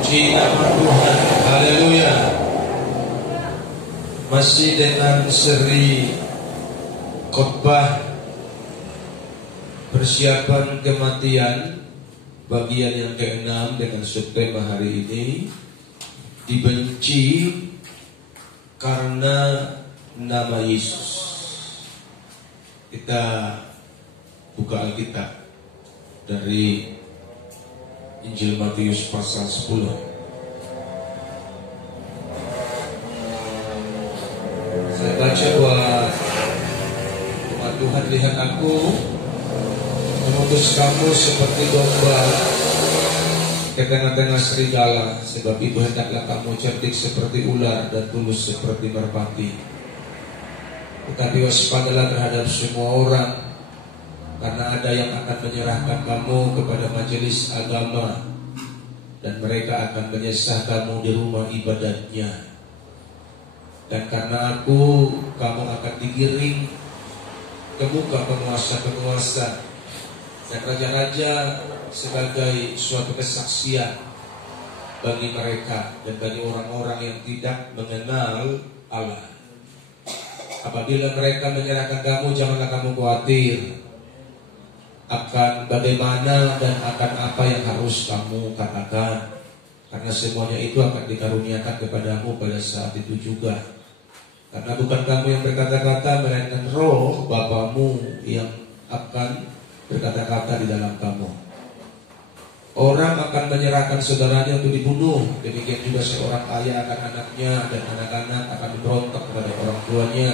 Puji nama Tuhan. Haleluya. Masih dengan seri khotbah persiapan kematian bagian yang ke-6 dengan subtema hari ini, dibenci karena nama Yesus. Kita buka Alkitab dari Injil Matius pasal 10. Saya baca buat Tuhan, lihat aku mengutus kamu seperti domba ke tengah-tengah serigala, sebab itu hendaklah kamu cerdik seperti ular dan tulus seperti merpati. Tetapi waspadalah terhadap semua orang, karena ada yang akan menyerahkan kamu kepada majelis agama, dan mereka akan menyesah kamu di rumah ibadatnya. Dan karena aku, kamu akan digiring ke muka penguasa-penguasa dan raja-raja sebagai suatu kesaksian bagi mereka dan bagi orang-orang yang tidak mengenal Allah. Apabila mereka menyerahkan kamu, janganlah kamu khawatir akan bagaimana dan akan apa yang harus kamu katakan, karena semuanya itu akan dikaruniakan kepadamu pada saat itu juga. Karena bukan kamu yang berkata-kata, melainkan Roh Bapamu yang akan berkata-kata di dalam kamu. Orang akan menyerahkan saudaranya untuk dibunuh, demikian juga seorang ayah akan anaknya, dan anak-anak akan berontak kepada orang tuanya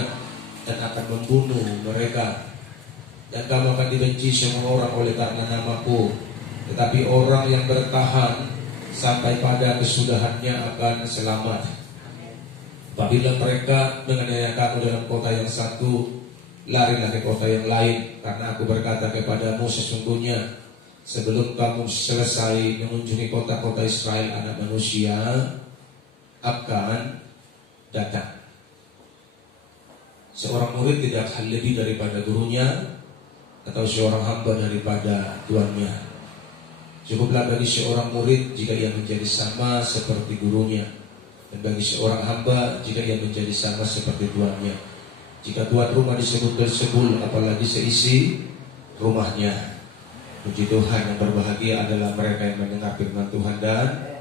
dan akan membunuh mereka. Dan kamu akan dibenci semua orang oleh karena namaku, tetapi orang yang bertahan sampai pada kesudahannya akan selamat. Apabila mereka menganiaya kamu dalam kota yang satu, larilah ke kota yang lain, karena aku berkata kepadamu, sesungguhnya sebelum kamu selesai mengunjungi kota-kota Israel, anak manusia akan datang. Seorang murid tidak lebih daripada gurunya, atau seorang hamba daripada tuannya. Cukuplah bagi seorang murid jika ia menjadi sama seperti gurunya, dan bagi seorang hamba jika ia menjadi sama seperti tuannya. Jika tuan rumah disebut bersebul, apalagi seisi rumahnya. Puji Tuhan, yang berbahagia adalah mereka yang mendengar firman Tuhan dan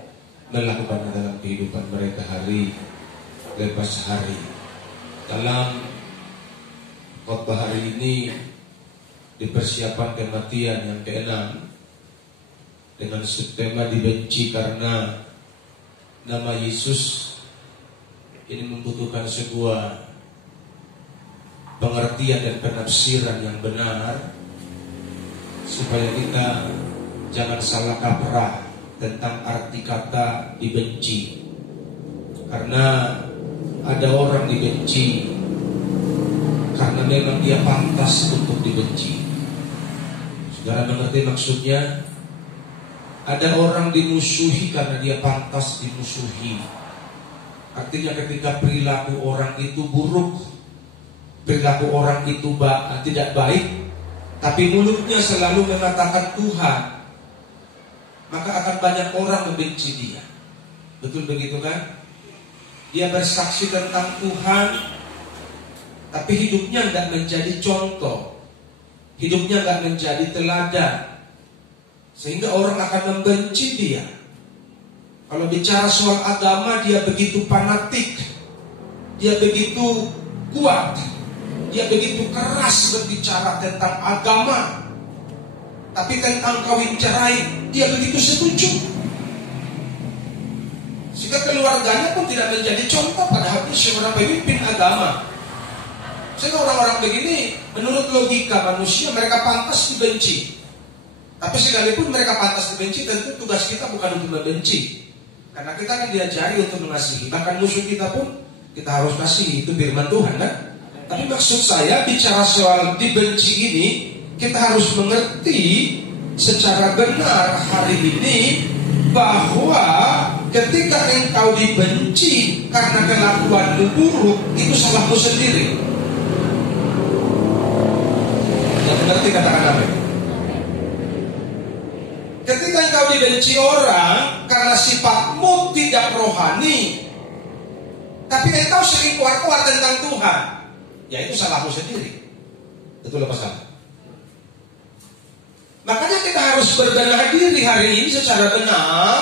melakukannya dalam kehidupan mereka hari lepas hari. Dalam khotbah hari ini, di persiapan kematian yang ke-6 dengan subtema dibenci karena nama Yesus, ini membutuhkan sebuah pengertian dan penafsiran yang benar supaya kita jangan salah kaprah tentang arti kata dibenci. Karena ada orang dibenci karena memang dia pantas untuk dibenci. Saudara mengerti maksudnya? Ada orang dimusuhi karena dia pantas dimusuhi. Artinya ketika perilaku orang itu buruk, perilaku orang itu tidak baik, tapi mulutnya selalu mengatakan Tuhan, maka akan banyak orang membenci dia. Betul begitu kan? Dia bersaksi tentang Tuhan, tapi hidupnya tidak menjadi contoh, hidupnya tidak menjadi teladan, sehingga orang akan membenci dia. Kalau bicara soal agama, dia begitu fanatik, dia begitu kuat, dia begitu keras berbicara tentang agama. Tapi tentang kawin cerai, dia begitu setuju, sehingga keluarganya pun tidak menjadi contoh, padahal dia seorang pemimpin agama. Sehingga orang-orang begini, menurut logika manusia, mereka pantas dibenci. Tapi sekalipun mereka pantas dibenci, tentu tugas kita bukan untuk membenci, karena kita kan diajari untuk mengasihi. Bahkan musuh kita pun kita harus kasih, itu firman Tuhan kan. Tapi maksud saya, bicara soal dibenci ini, kita harus mengerti secara benar hari ini bahwa ketika engkau dibenci karena kelakuanmu buruk, itu salahmu sendiri. Yang mengerti katakan amin. Ketika engkau dibenci orang karena sifatmu tidak rohani, tapi engkau sering keluar-keluar tentang Tuhan, ya itu salahmu sendiri. Betul apa salah? Makanya kita harus berbenah diri hari ini secara benar,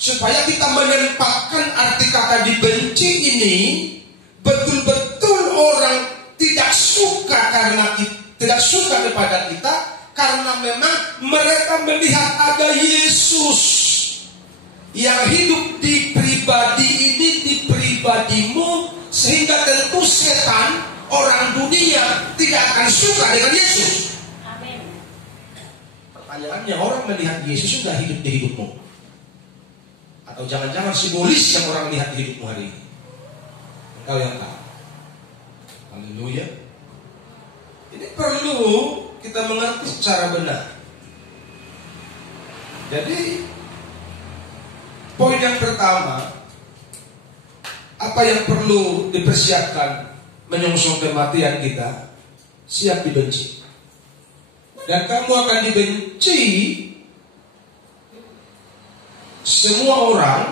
supaya kita menempatkan arti kata dibenci ini betul-betul orang tidak suka karena tidak suka kepada kita, karena memang mereka melihat ada Yesus yang hidup di pribadi ini, di pribadimu, sehingga tentu setan, orang dunia tidak akan suka dengan Yesus. Amin. Pertanyaannya, orang melihat Yesus sudah hidup di hidupmu? Atau jangan-jangan simbolis yang orang lihat di hidupmu hari ini? Engkau yang tahu. Haleluya. Ini perlu kita mengerti secara benar. Jadi poin yang pertama, apa yang perlu dipersiapkan menyongsong kematian kita? Siap dibenci. Dan kamu akan dibenci semua orang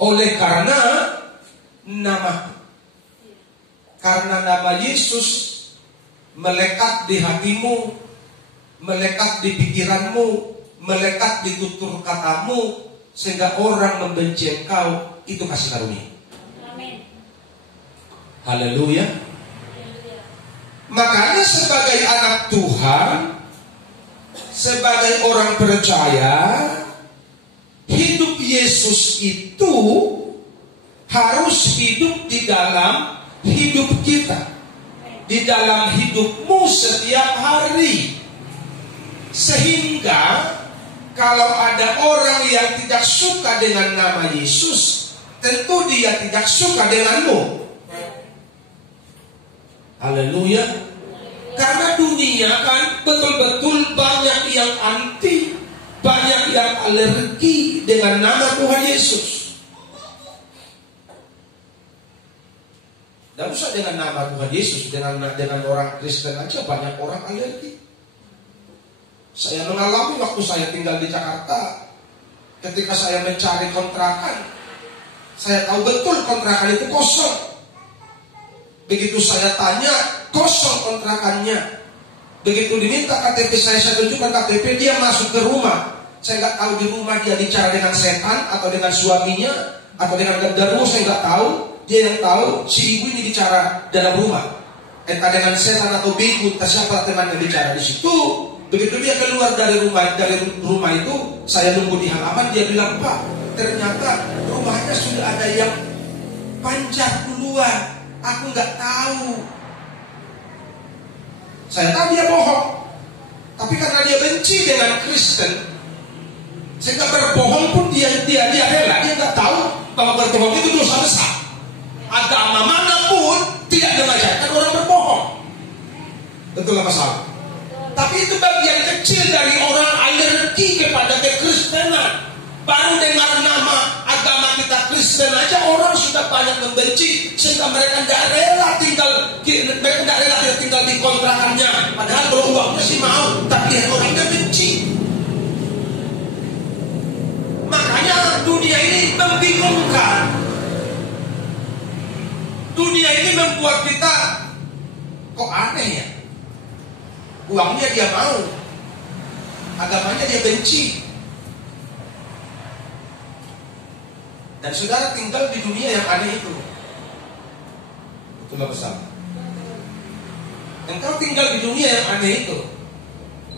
oleh karena nama. Karena nama Yesus melekat di hatimu, melekat di pikiranmu, melekat di tutur katamu, sehingga orang membenci engkau. Itu kasih karunia. Amin. Haleluya. Makanya sebagai anak Tuhan, sebagai orang percaya, hidup Yesus itu harus hidup di dalam hidup kita, di dalam hidupmu setiap hari. Sehingga kalau ada orang yang tidak suka dengan nama Yesus, tentu dia tidak suka denganmu. Haleluya. Karena dunia kan betul-betul banyak yang anti, banyak yang alergi dengan nama Tuhan Yesus. Dan usah dengan nama Tuhan Yesus, dengan orang Kristen aja banyak orang alergi. Saya mengalami waktu saya tinggal di Jakarta, ketika saya mencari kontrakan, saya tahu betul kontrakan itu kosong. Begitu saya tanya, kosong kontrakannya. Begitu diminta KTP saya tunjukkan KTP, dia masuk ke rumah. Saya nggak tahu di rumah dia bicara dengan setan atau dengan suaminya atau dengan genderuwo, saya nggak tahu. Dia yang tahu si ibu ini bicara dalam rumah. Entah dengan setan atau bego, entah siapa teman yang bicara di situ. Begitu dia keluar dari rumah itu, saya nunggu di halaman, dia bilang, "Pak, ternyata rumahnya sudah ada yang panjat duluan. Aku nggak tahu." Saya tahu dia bohong, tapi karena dia benci dengan Kristen, sehingga berbohong pun dia rela. Dia nggak tahu bahwa berbohong itu dosa besar. Agama manapun tidak mengajarkan orang berbohong. Betul apa salah? Tapi itu bagian kecil dari orang alergi kepada kekristenan. Baru dengar nama agama kita Kristen aja orang sudah banyak membenci, sehingga mereka tidak rela tinggal di kontrakannya. Padahal kalau uangnya sih mau, tapi orangnya benci. Makanya dunia ini membingungkan. Dunia ini membuat kita kok aneh ya. Uangnya dia mau, agamanya dia benci. Dan saudara tinggal di dunia yang aneh itu. Itulah pesan. Engkau tinggal di dunia yang aneh itu,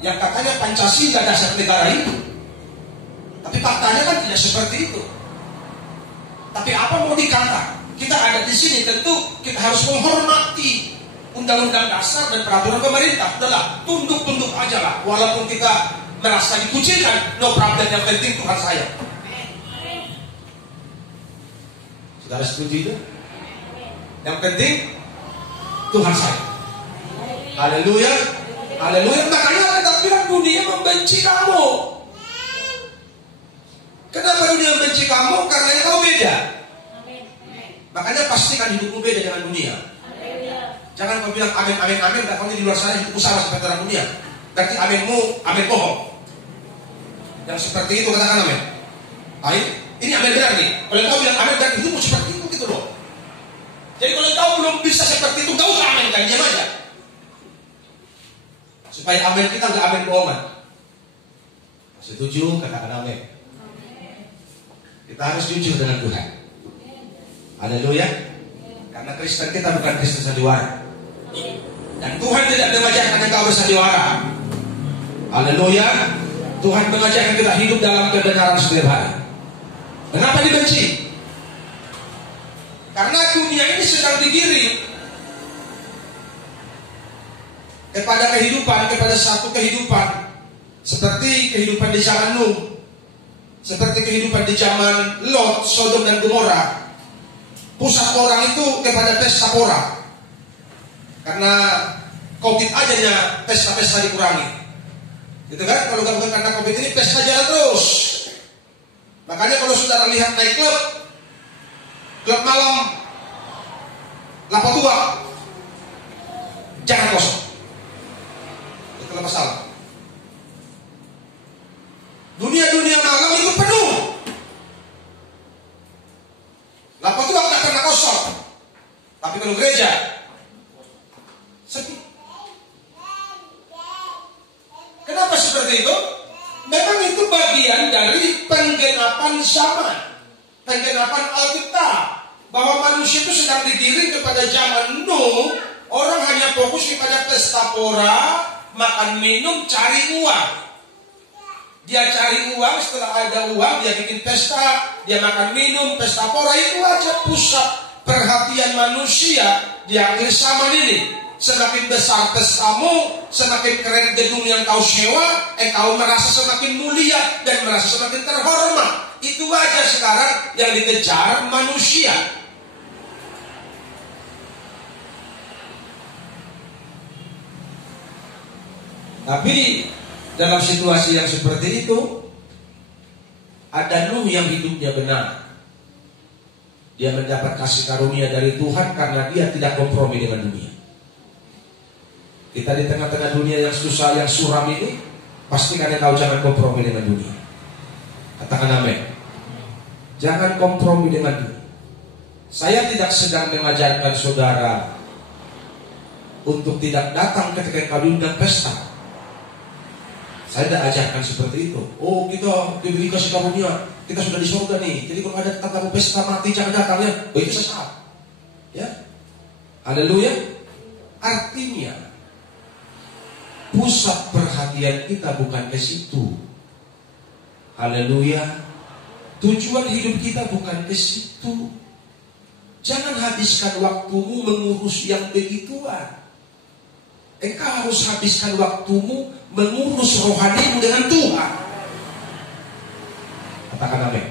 yang katanya Pancasila dasar negara itu. Tapi faktanya kan tidak seperti itu. Tapi apa mau dikata? Kita ada di sini, tentu kita harus menghormati undang-undang dasar dan peraturan pemerintah. Udahlah, tunduk-tunduk aja lah. Walaupun kita merasa dikucilkan, no problem, yang penting Tuhan saya. Saudara setuju itu? Yang penting Tuhan saya. Haleluya. Haleluya. Makanya kita bilang dunia membenci kamu. Kenapa dunia membenci kamu? Karena engkau beda. Makanya pastikan hidupmu beda dengan dunia. Jangan kau bilang amin, amin, amin. Tak kau di luar sana hidupmu sama seperti orang dunia. Berarti aminmu, amin bohong. Yang seperti itu, katakan amin. Baik, ini amin benar nih. Kalau engkau bilang amin dan hidupmu seperti itu gitu loh. Jadi kalau engkau belum bisa seperti itu, engkau usah amin kan, diam aja. Supaya amin kita nggak amin bohongan. Setuju? Katakan amin. Kita harus jujur dengan Tuhan. Haleluya. Karena Kristen kita bukan Kristen sandiwara. Dan Tuhan tidak mengajarkan engkau bersandiwara. Haleluya. Tuhan mengajarkan kita hidup dalam kebenaran setiap hari. Kenapa dibenci? Karena dunia ini sedang digiring kepada kehidupan, kepada satu kehidupan seperti kehidupan di zaman Nuh, seperti kehidupan di zaman Lot, Sodom dan Gomora. Pusat orang itu kepada pesta pora. Karena COVID aja pesta-pesta dikurangi. Gitu kan? Kalau bukan karena COVID ini pesta jalan terus. Makanya kalau saudara lihat naik klub malam Lapa Tua, jangan kosong. Itu masalah. Dunia malam itu penuh. Lapa Tua nggak pernah kosong. Tapi kalau gereja sepi. Kenapa seperti itu? Memang itu bagian dari penggenapan zaman, penggenapan Alkitab, bahwa manusia itu sedang digiring kepada zaman Nuh. Orang hanya fokus kepada pesta pora, makan minum, cari uang. Dia cari uang, setelah ada uang dia bikin pesta, dia makan minum, pesta pora. Itu aja pusat perhatian manusia di akhir zaman ini. Semakin besar pestamu, semakin keren gedung yang kau sewa, engkau merasa semakin mulia dan merasa semakin terhormat. Itu aja sekarang yang dikejar manusia. Tapi dalam situasi yang seperti itu, ada Nuh yang hidupnya benar. Dia mendapat kasih karunia dari Tuhan karena dia tidak kompromi dengan dunia. Kita di tengah-tengah dunia yang susah, yang suram ini, pastikan engkau jangan kompromi dengan dunia. Katakan amin. Jangan kompromi dengan dunia. Saya tidak sedang mengajarkan saudara untuk tidak datang ketika engkau diundang pesta. Saya tidak ajarkan seperti itu. Oh, kita diberi kasih karunia, kita sudah di surga nih. Jadi kalau ada tamu pesta mati jangan datang ya. Oh, itu sesat. Ya. Haleluya. Artinya pusat perhatian kita bukan ke situ. Haleluya. Tujuan hidup kita bukan ke situ. Jangan habiskan waktumu mengurus yang begituan. Engkau harus habiskan waktumu mengurus rohanimu dengan Tuhan. Katakan amin.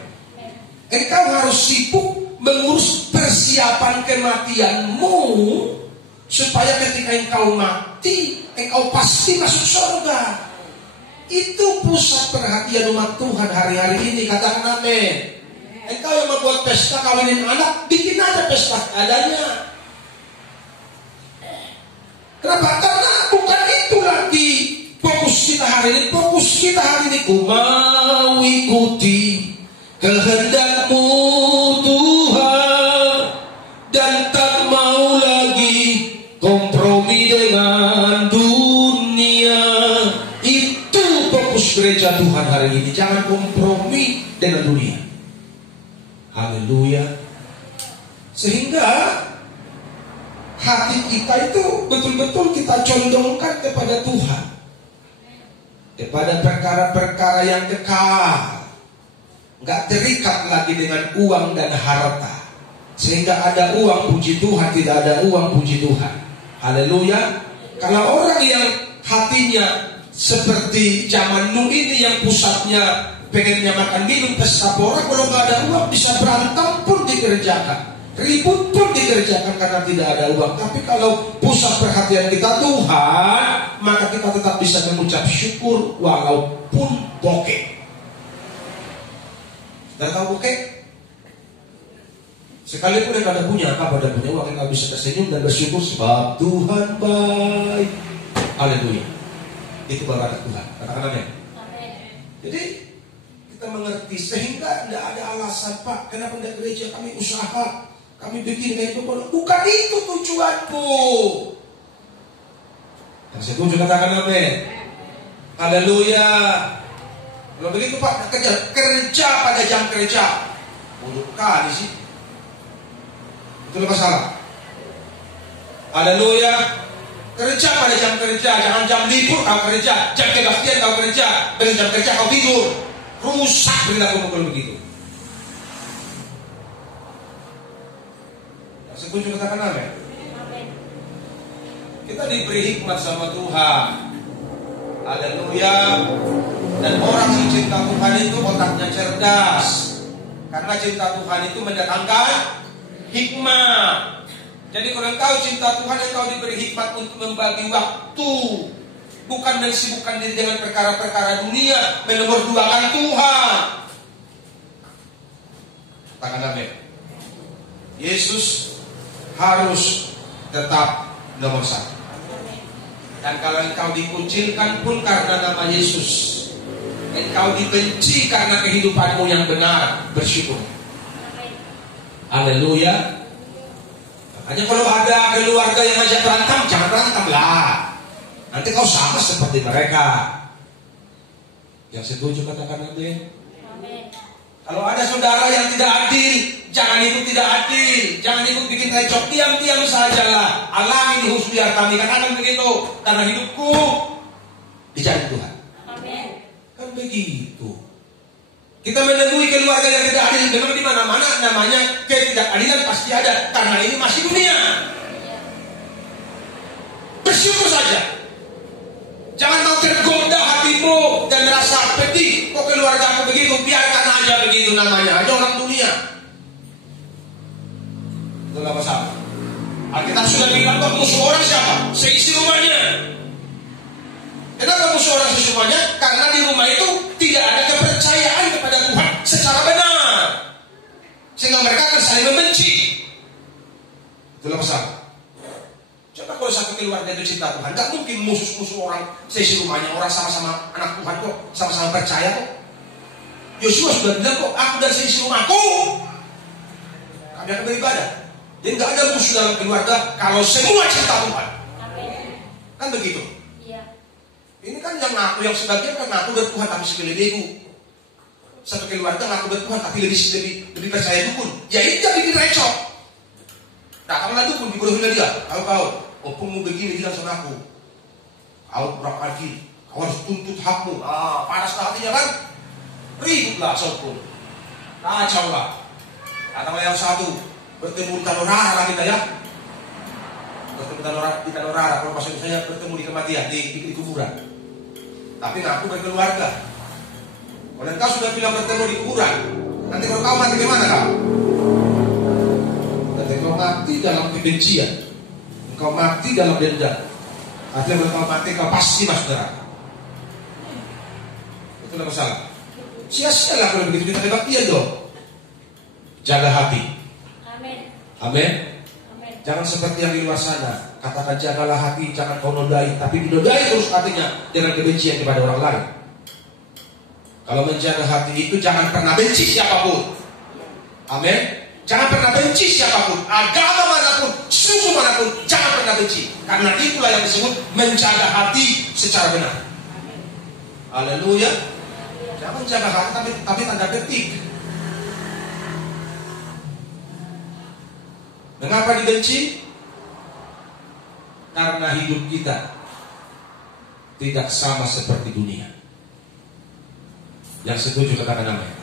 Engkau harus sibuk mengurus persiapan kematianmu, supaya ketika engkau mati, engkau pasti masuk surga. Itu pusat perhatian umat Tuhan hari-hari ini. Katakan amin. Engkau yang membuat pesta kawinin anak, bikin aja pesta adanya. Kenapa? Karena bukan itu lagi fokus kita hari ini. Fokus kita hari ini, ku mau ikuti kehendak-Mu Tuhan, dan tak mau lagi kompromi dengan dunia. Itu fokus gereja Tuhan hari ini. Jangan kompromi dengan dunia. Haleluya. Sehingga hati kita itu betul-betul kita condongkan kepada Tuhan, kepada perkara-perkara yang kekal, nggak terikat lagi dengan uang dan harta. Sehingga ada uang puji Tuhan, tidak ada uang puji Tuhan. Haleluya. Kalau orang yang hatinya seperti zaman Nuh ini, yang pusatnya pengennya makan minum pesta pora, kalau nggak ada uang bisa berantem pun dikerjakan, ribut pun dikerjakan karena tidak ada uang. Tapi kalau pusat perhatian kita Tuhan, maka kita tetap bisa mengucap syukur walaupun bokeh. Sudah tahu bokeh? Sekalipun yang ada punya, apa ada punya uang, yang bisa tersenyum dan bersyukur sebab Tuhan baik. Haleluya. Itu baru anak Tuhan. Katakan amin. Jadi kita mengerti sehingga tidak ada alasan, Pak, kenapa tidak gereja, kami usaha, kami begini, itu bukan itu tujuanku. Yang setuju katakan amin. Haleluya. Kalau begitu Pak, kerja pada jam kerja. Bodoh kali sih. Itu masalah. Haleluya. Kerja pada jam kerja, jangan jam libur kau kerja, jam kebaktian kau kerja, dengan jam kerja kau tidur. Rusak perilaku kalau begitu. Yang setuju katakan amin. Kita diberi hikmat sama Tuhan. Haleluya. Dan orang yang cinta Tuhan itu otaknya cerdas. Karena cinta Tuhan itu mendatangkan hikmat. Jadi kalau engkau cinta Tuhan, engkau diberi hikmat untuk membagi waktu. Bukan mensibukkan diri dengan perkara-perkara dunia, menomorduakan Tuhan. Katakan amin. Yesus harus tetap nomor satu. Dan kalau engkau dikucilkan pun karena nama Yesus, engkau dibenci karena kehidupanmu yang benar, bersyukur. Haleluya. Makanya kalau ada keluarga yang ngajak berantem, jangan berantem lah. Nanti kau sama seperti mereka. Yang setuju katakan amin. Kalau ada saudara yang tidak adil, jangan ikut tidak adil, jangan ikut bikin recok, diam-diam sajalah. Alami di husni kami, katakan begitu. Karena hidupku dicari Tuhan. Amin. Kan begitu. Kita menemui keluarga yang tidak adil, memang di mana-mana namanya ketidakadilan pasti ada. Karena ini masih dunia. Bersyukur saja. Jangan mau tergoda hatimu dan merasa pedih. Kok keluarga aku begitu? Biarkan aja begitu, namanya aja orang dunia. Itu gak masalah. Alkitab sudah bilang kok musuh orang siapa? Seisi rumahnya. Kenapa musuh orang seisi rumahnya? Karena di rumah itu tidak ada kepercayaan kepada Tuhan secara benar. Sehingga mereka akan saling membenci. Itu gak masalah. Coba kalau satu keluarga itu cinta Tuhan, gak mungkin musuh-musuh orang seisi rumahnya. Orang sama-sama anak Tuhan kok, sama-sama percaya kok. Yosua sudah bilang kok, aku dan seisi rumahku kami akan beribadah. Jadi gak ada musuh dalam keluarga kalau semua cinta Tuhan. Kan begitu. Ini kan yang ngaku, yang sebagian kan ngaku bertuhan tapi sekeliling. Satu keluarga ngaku bertuhan tapi lebih percaya dukun. Ya itu bikin recok. Datanglah dukun, dibodohin dia. Kau, opungmu begini bilang sama aku. Kau kurang adil, kau harus tuntut hakmu. Panaslah hatinya kan? Ributlah sopun. Kacau lah. Datanglah yang satu, bertemu di Tanah Rara kita ya. Bertemu di Tanah Rara, kalau maksud saya bertemu di kematian, di kuburan. Tapi ngaku berkeluarga. Kalau engkau sudah bilang bertemu di kuburan, nanti kalau kau mati gimana kau? Engkau mati dalam kebencian, engkau mati dalam dendam. Artinya kalau kau mati kau pasti masuk neraka. Itu tidak masalah. Sia-sialah kalau begitu, kita kebaktian dong. Jaga hati. Amin. Amin. Jangan seperti yang di luar sana. Katakan jagalah hati, jangan kau nodai, tapi dinodai terus hatinya dengan kebencian kepada orang lain. Kalau menjaga hati itu jangan pernah benci siapapun. Amin. Jangan pernah benci siapapun, agama manapun, suku manapun, jangan pernah benci. Karena itulah yang disebut menjaga hati secara benar. Haleluya. Jangan jaga hati tapi tanda petik. Mengapa dibenci? Karena hidup kita tidak sama seperti dunia. Yang setuju katakan amin.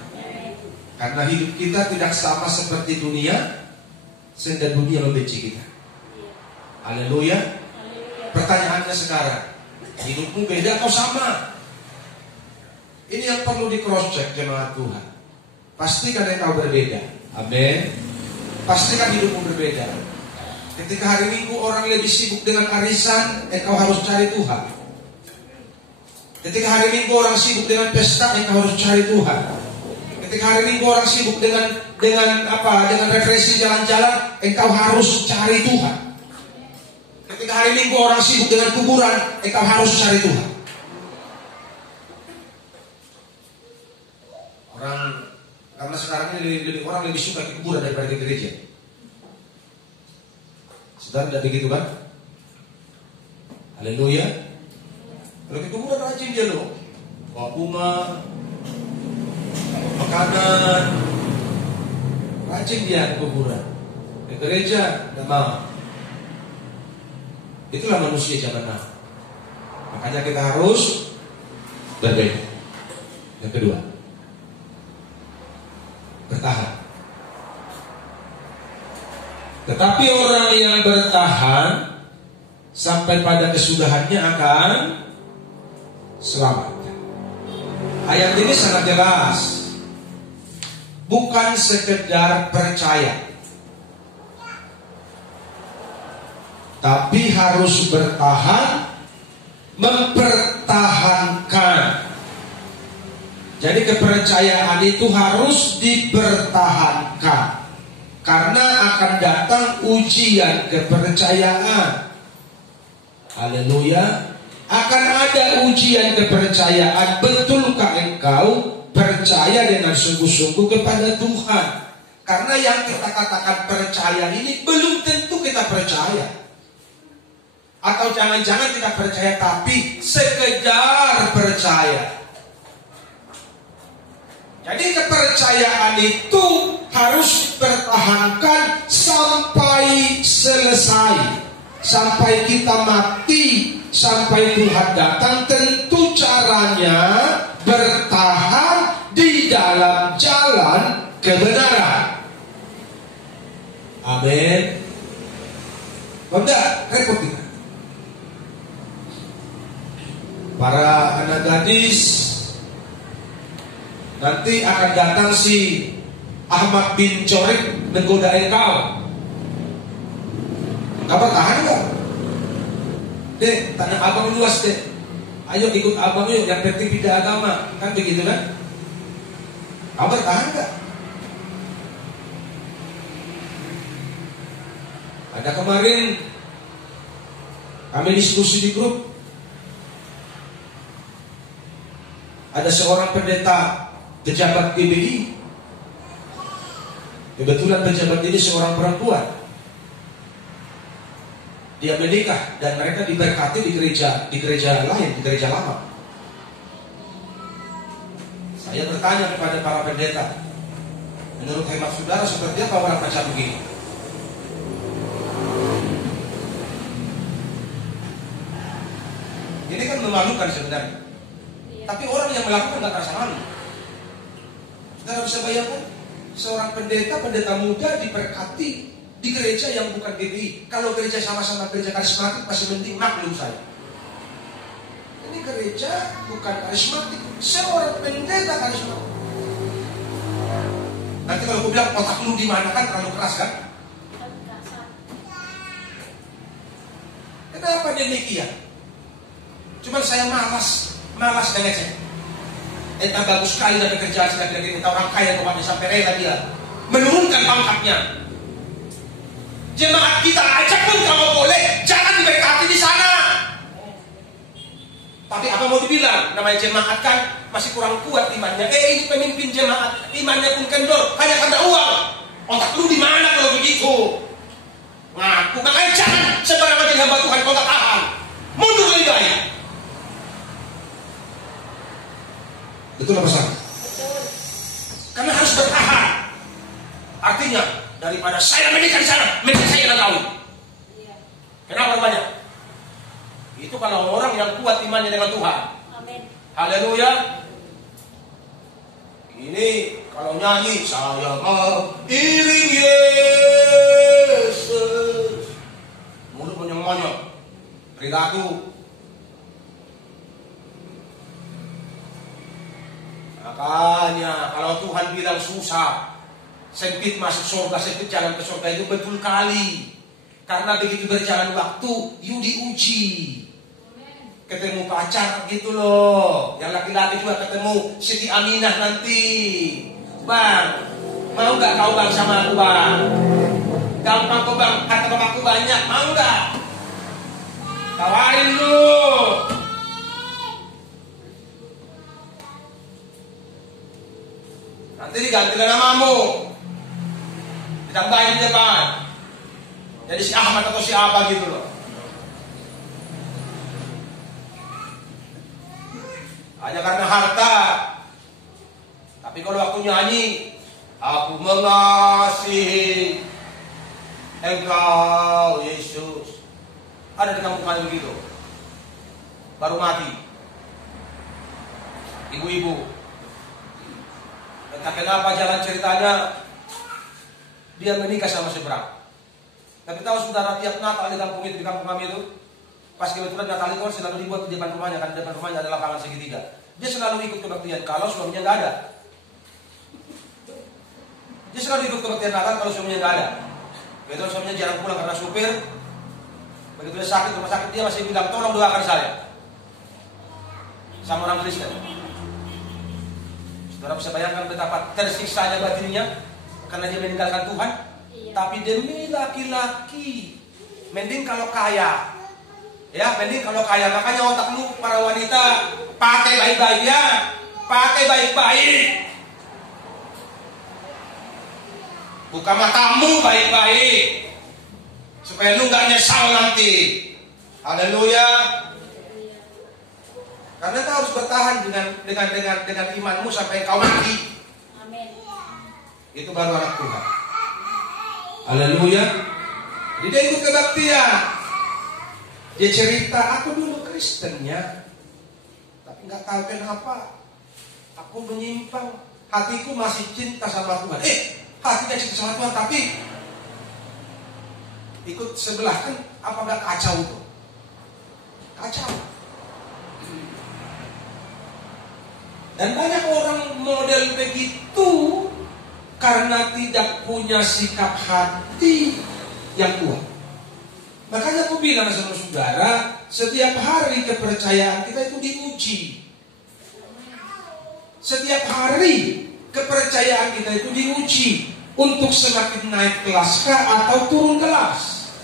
Karena hidup kita tidak sama seperti dunia, sehingga dunia membenci kita. Haleluya. Pertanyaannya sekarang, hidupmu beda atau sama? Ini yang perlu di cross check jemaat Tuhan. Pastikan engkau berbeda. Amin. Pastikan hidupmu berbeda. Ketika hari Minggu orang lebih sibuk dengan arisan, engkau harus cari Tuhan. Ketika hari Minggu orang sibuk dengan pesta, engkau harus cari Tuhan. Ketika hari Minggu orang sibuk dengan refreshing jalan-jalan, engkau harus cari Tuhan. Ketika hari Minggu orang sibuk dengan kuburan, engkau harus cari Tuhan. orang lebih suka ke kuburan daripada ke gereja. Saudara tidak begitu kan? Haleluya. Kalau ke kuburan rajin dia loh, bawa bunga, makanan, rajin dia ke kuburan. Ke gereja tidak mau. Itulah manusia zaman now. Makanya kita harus berbeda. Yang kedua, bertahan. Tetapi orang yang bertahan sampai pada kesudahannya akan selamat. Ayat ini sangat jelas. Bukan sekedar percaya, tapi harus bertahan, mempertahankan. Jadi kepercayaan itu harus dipertahankan, karena akan datang ujian kepercayaan. Haleluya. Akan ada ujian kepercayaan. Betulkah engkau percaya dengan sungguh-sungguh kepada Tuhan? Karena yang kita katakan percaya ini belum tentu kita percaya. Atau jangan-jangan kita percaya tapi sekedar percaya. Jadi kepercayaan itu harus dipertahankan sampai selesai. Sampai kita mati, sampai Tuhan datang. Tentu caranya bertahan di dalam jalan kebenaran. Amin. Enggak, repot kita. Para anak gadis, nanti akan datang si Ahmad bin Corik menggoda engkau. Kau bertahan gak? Dek, tanah abang luas dek. Ayo ikut abang yuk, yang penting pindah agama. Kan begitu kan? Kau bertahan gak? Ada kemarin kami diskusi di grup. Ada seorang pendeta pejabat GBI. Kebetulan pejabat ini seorang perempuan. Dia menikah dan mereka diberkati di gereja lain, di gereja lama. Saya bertanya kepada para pendeta, menurut hemat saudara seperti apa orang macam begini? Ini kan memalukan sebenarnya. Tapi orang yang melakukan gak merasa malu. Saudara bisa bayangkan, seorang pendeta muda diberkati di gereja yang bukan GBI. Kalau gereja sama-sama gereja karismatik masih penting maklum saya. Ini gereja bukan karismatik, seorang pendeta karismatik. Nanti kalau aku bilang otak lu di mana kan terlalu keras kan? Kenapa demikian? Cuman saya malas ngecek. Entah bagus sekali dari kerjaan saya bilang entah orang kaya kemana sampai rela dia menurunkan pangkatnya. Jemaat kita ajak pun kalau boleh jangan diberkati di sana. Tapi apa mau dibilang? Namanya jemaat kan masih kurang kuat imannya. Ini pemimpin jemaat imannya pun kendor hanya karena uang. Otak lu di mana kalau begitu? Ngaku makanya jangan sembarangan jadi hamba Tuhan kau tak tahan. Mundur lebih baik. Betul apa salah? Betul. Karena harus bertahan. Artinya daripada saya menikah di sana, menikah saya yang tahu. Iya. Kenapa banyak? Itu kalau orang yang kuat imannya dengan Tuhan. Amin. Haleluya. Ini kalau nyanyi saya mau iring Yesus. Mulut monyong-monyong. Perilaku. Makanya kalau Tuhan bilang susah, sempit masuk surga, sempit jalan ke surga itu betul kali. Karena begitu berjalan waktu, you diuji. Ketemu pacar gitu loh. Yang laki-laki juga ketemu Siti Aminah nanti. Bang, mau gak kau bang sama aku bang? Gampang kok bang, harta bapakku banyak, mau gak? Tawarin lu. Nanti diganti namamu. sedang baik di depan. Jadi si Ahmad atau si apa gitu loh. Hanya karena harta. Tapi kalau waktu nyanyi, aku mengasihi Engkau Yesus. Ada di kampung kami begitu. Baru mati. Ibu-ibu. Entah kenapa jalan ceritanya, dia menikah sama seberang. Tapi tahu saudara, tiap Natal di kampung itu, di kampung kami itu, pas kebetulan Natal itu selalu dibuat di depan rumahnya, karena di depan rumahnya ada lapangan segitiga. Dia selalu ikut kebaktian kalau suaminya nggak ada. Dia selalu ikut kebaktian Natal kalau suaminya nggak ada. Kebetulan suaminya jarang pulang karena supir. Begitu dia sakit rumah sakit, dia masih bilang, tolong doakan saya. Sama orang Kristen. Saudara bisa bayangkan betapa tersiksanya batinnya karena dia meninggalkan Tuhan. Tapi demi laki-laki, mending kalau kaya, ya mending kalau kaya. Makanya otak lu para wanita pakai baik-baik ya, pakai baik-baik. Buka matamu baik-baik, supaya lu nggak nyesal nanti. Haleluya. Karena kau harus bertahan dengan imanmu sampai kau mati. Amin. Itu baru anak Tuhan. Haleluya. Jadi dia ikut kebaktian. Dia cerita, aku dulu Kristennya, tapi nggak tahu kenapa aku menyimpang. Hatiku masih cinta sama Tuhan. Hatinya cinta sama Tuhan, tapi ikut sebelah kan apa nggak kacau tuh? Kacau. Dan banyak orang model begitu karena tidak punya sikap hati yang kuat. Makanya aku bilang sama saudara, setiap hari kepercayaan kita itu diuji. Setiap hari kepercayaan kita itu diuji untuk semakin naik kelaskah atau turun kelas.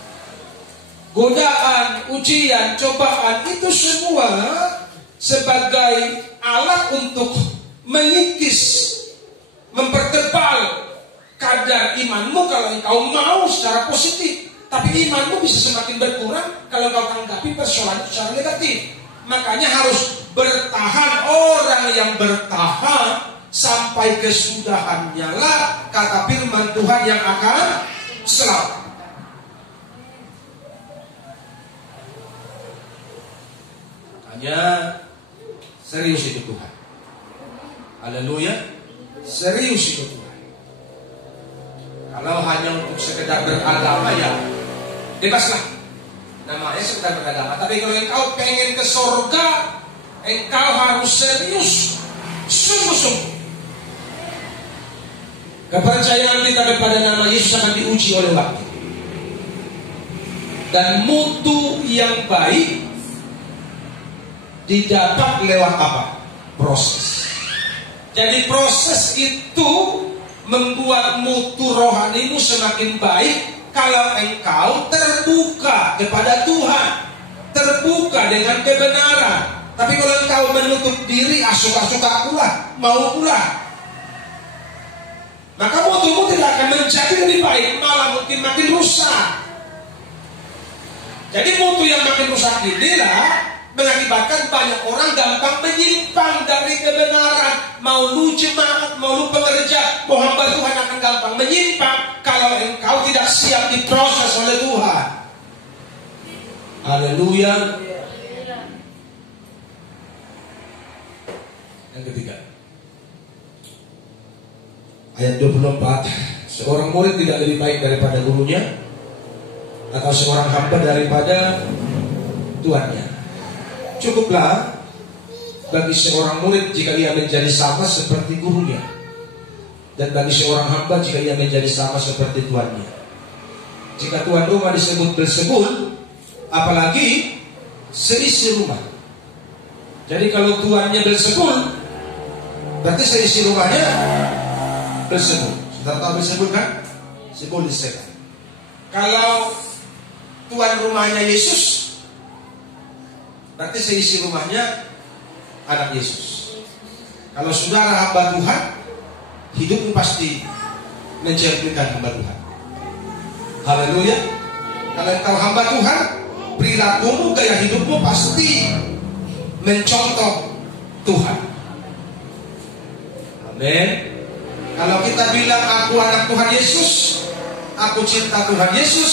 Godaan, ujian, cobaan itu semua sebagai alat untuk mengikis, mempertebal kadar imanmu kalau engkau mau secara positif. Tapi imanmu bisa semakin berkurang kalau engkau tanggapi persoalan secara negatif. Makanya harus bertahan. Orang yang bertahan sampai kesudahannya lah, kata firman Tuhan, yang akan selamat. Makanya serius itu Tuhan. Haleluya. Serius itu Tuhan. Kalau hanya untuk sekedar beragama ya bebaslah. Namanya sekedar beragama. Tapi kalau engkau pengen ke surga, engkau harus serius, sungguh-sungguh. Kepercayaan kita kepada nama Yesus akan diuji oleh waktu. Dan mutu yang baik didapat lewat apa? Proses. Jadi proses itu membuat mutu rohanimu semakin baik kalau engkau terbuka kepada Tuhan, terbuka dengan kebenaran. Tapi kalau engkau menutup diri, suka-suka pula, mau pula, maka mutumu tidak akan menjadi lebih baik, malah mungkin makin rusak. Jadi mutu yang makin rusak inilah mengakibatkan banyak orang gampang menyimpang dari kebenaran. Mau lu jemaat, mau lu pekerja, mau hamba Tuhan akan gampang menyimpang kalau engkau tidak siap diproses oleh Tuhan. Haleluya. Yang ketiga, ayat 24, seorang murid tidak lebih baik daripada gurunya, atau seorang hamba daripada tuannya. Cukuplah bagi seorang murid jika ia menjadi sama seperti gurunya, dan bagi seorang hamba jika ia menjadi sama seperti tuannya. Jika tuan rumah disebut Beelzebul, apalagi seisi rumah. Jadi kalau tuannya Beelzebul, berarti seisi rumahnya Beelzebul. Sudah tahu Beelzebul kan? Simbol setan. Kalau tuan rumahnya Yesus, berarti seisi rumahnya anak Yesus. Kalau saudara hamba Tuhan, hidupmu pasti mencerminkan hamba Tuhan. Haleluya. Kalau engkau hamba Tuhan, perilakumu, gaya hidupmu pasti mencontoh Tuhan. Amin. Kalau kita bilang aku anak Tuhan Yesus, aku cinta Tuhan Yesus,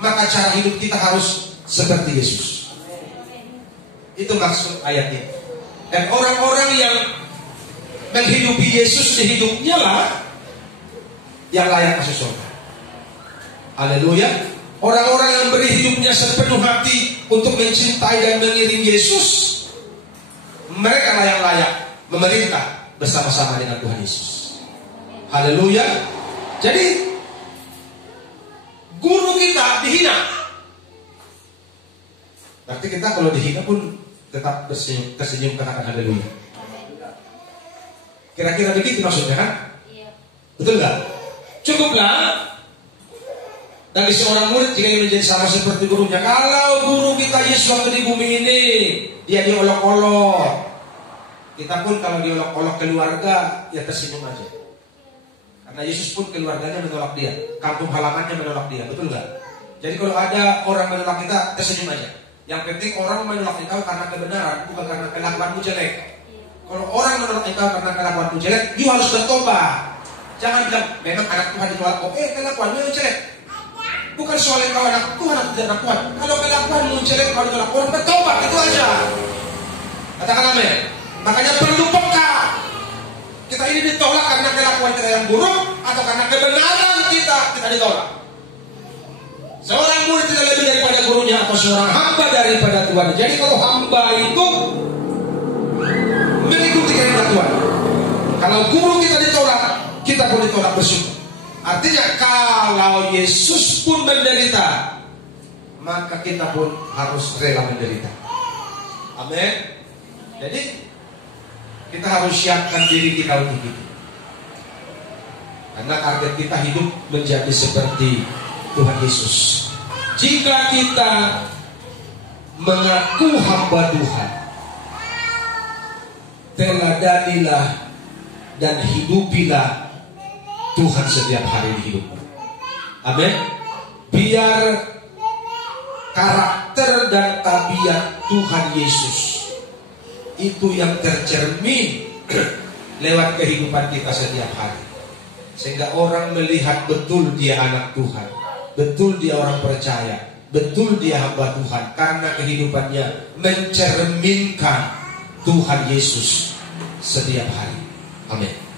maka cara hidup kita harus seperti Yesus. Itu maksud ayatnya. Dan orang-orang yang menghidupi Yesus di hidupnya lah yang layak masuk surga. Haleluya. Orang-orang yang beri hidupnya sepenuh hati untuk mencintai dan mengiring Yesus, mereka lah yang layak memerintah bersama-sama dengan Tuhan Yesus. Haleluya. Jadi guru kita dihina, berarti kita kalau dihina pun tetap tersenyum katakan haleluya. Kira-kira begitu maksudnya kan? Betul nggak? Cukuplah dari seorang murid jika ia menjadi sama seperti gurunya. Kalau guru kita Yesus waktu di bumi ini dia diolok-olok, kita pun kalau diolok-olok keluarga ya tersenyum aja. Karena Yesus pun keluarganya menolak dia, kampung halamannya menolak dia, betul nggak? Jadi kalau ada orang menolak kita, tersenyum aja. Yang penting orang menolak engkau karena kebenaran, bukan karena kelakuanmu jelek. Kalau orang menolak engkau karena kelakuanmu jelek, you harus bertobat. Jangan bilang memang anak Tuhan ditolak, kelakuanmu yang jelek. Bukan soal engkau anak Tuhan atau tidak anak Tuhan. Kalau kelakuanmu jelek, kau ditolak orang, bertobat, itu aja. Katakan amin. Makanya perlu peka. Kita ini ditolak karena kelakuan kita yang buruk atau karena kebenaran kita ditolak. Seorang murid tidak lebih daripada gurunya atau seorang hamba daripada Tuhan. Jadi kalau hamba itu mengikuti kehendak Tuhan. Kalau guru kita ditolak, kita pun ditolak bersyukur. Artinya kalau Yesus pun menderita, maka kita pun harus rela menderita. Amin. Jadi kita harus siapkan diri kita untuk itu. Karena target kita hidup menjadi seperti Tuhan Yesus. Jika kita mengaku hamba Tuhan, teladanilah dan hidupilah Tuhan setiap hari di hidupmu. Amin. Biar karakter dan tabiat Tuhan Yesus itu yang tercermin lewat kehidupan kita setiap hari. Sehingga orang melihat betul dia anak Tuhan, betul dia orang percaya, betul dia hamba Tuhan, karena kehidupannya mencerminkan Tuhan Yesus setiap hari. Amin.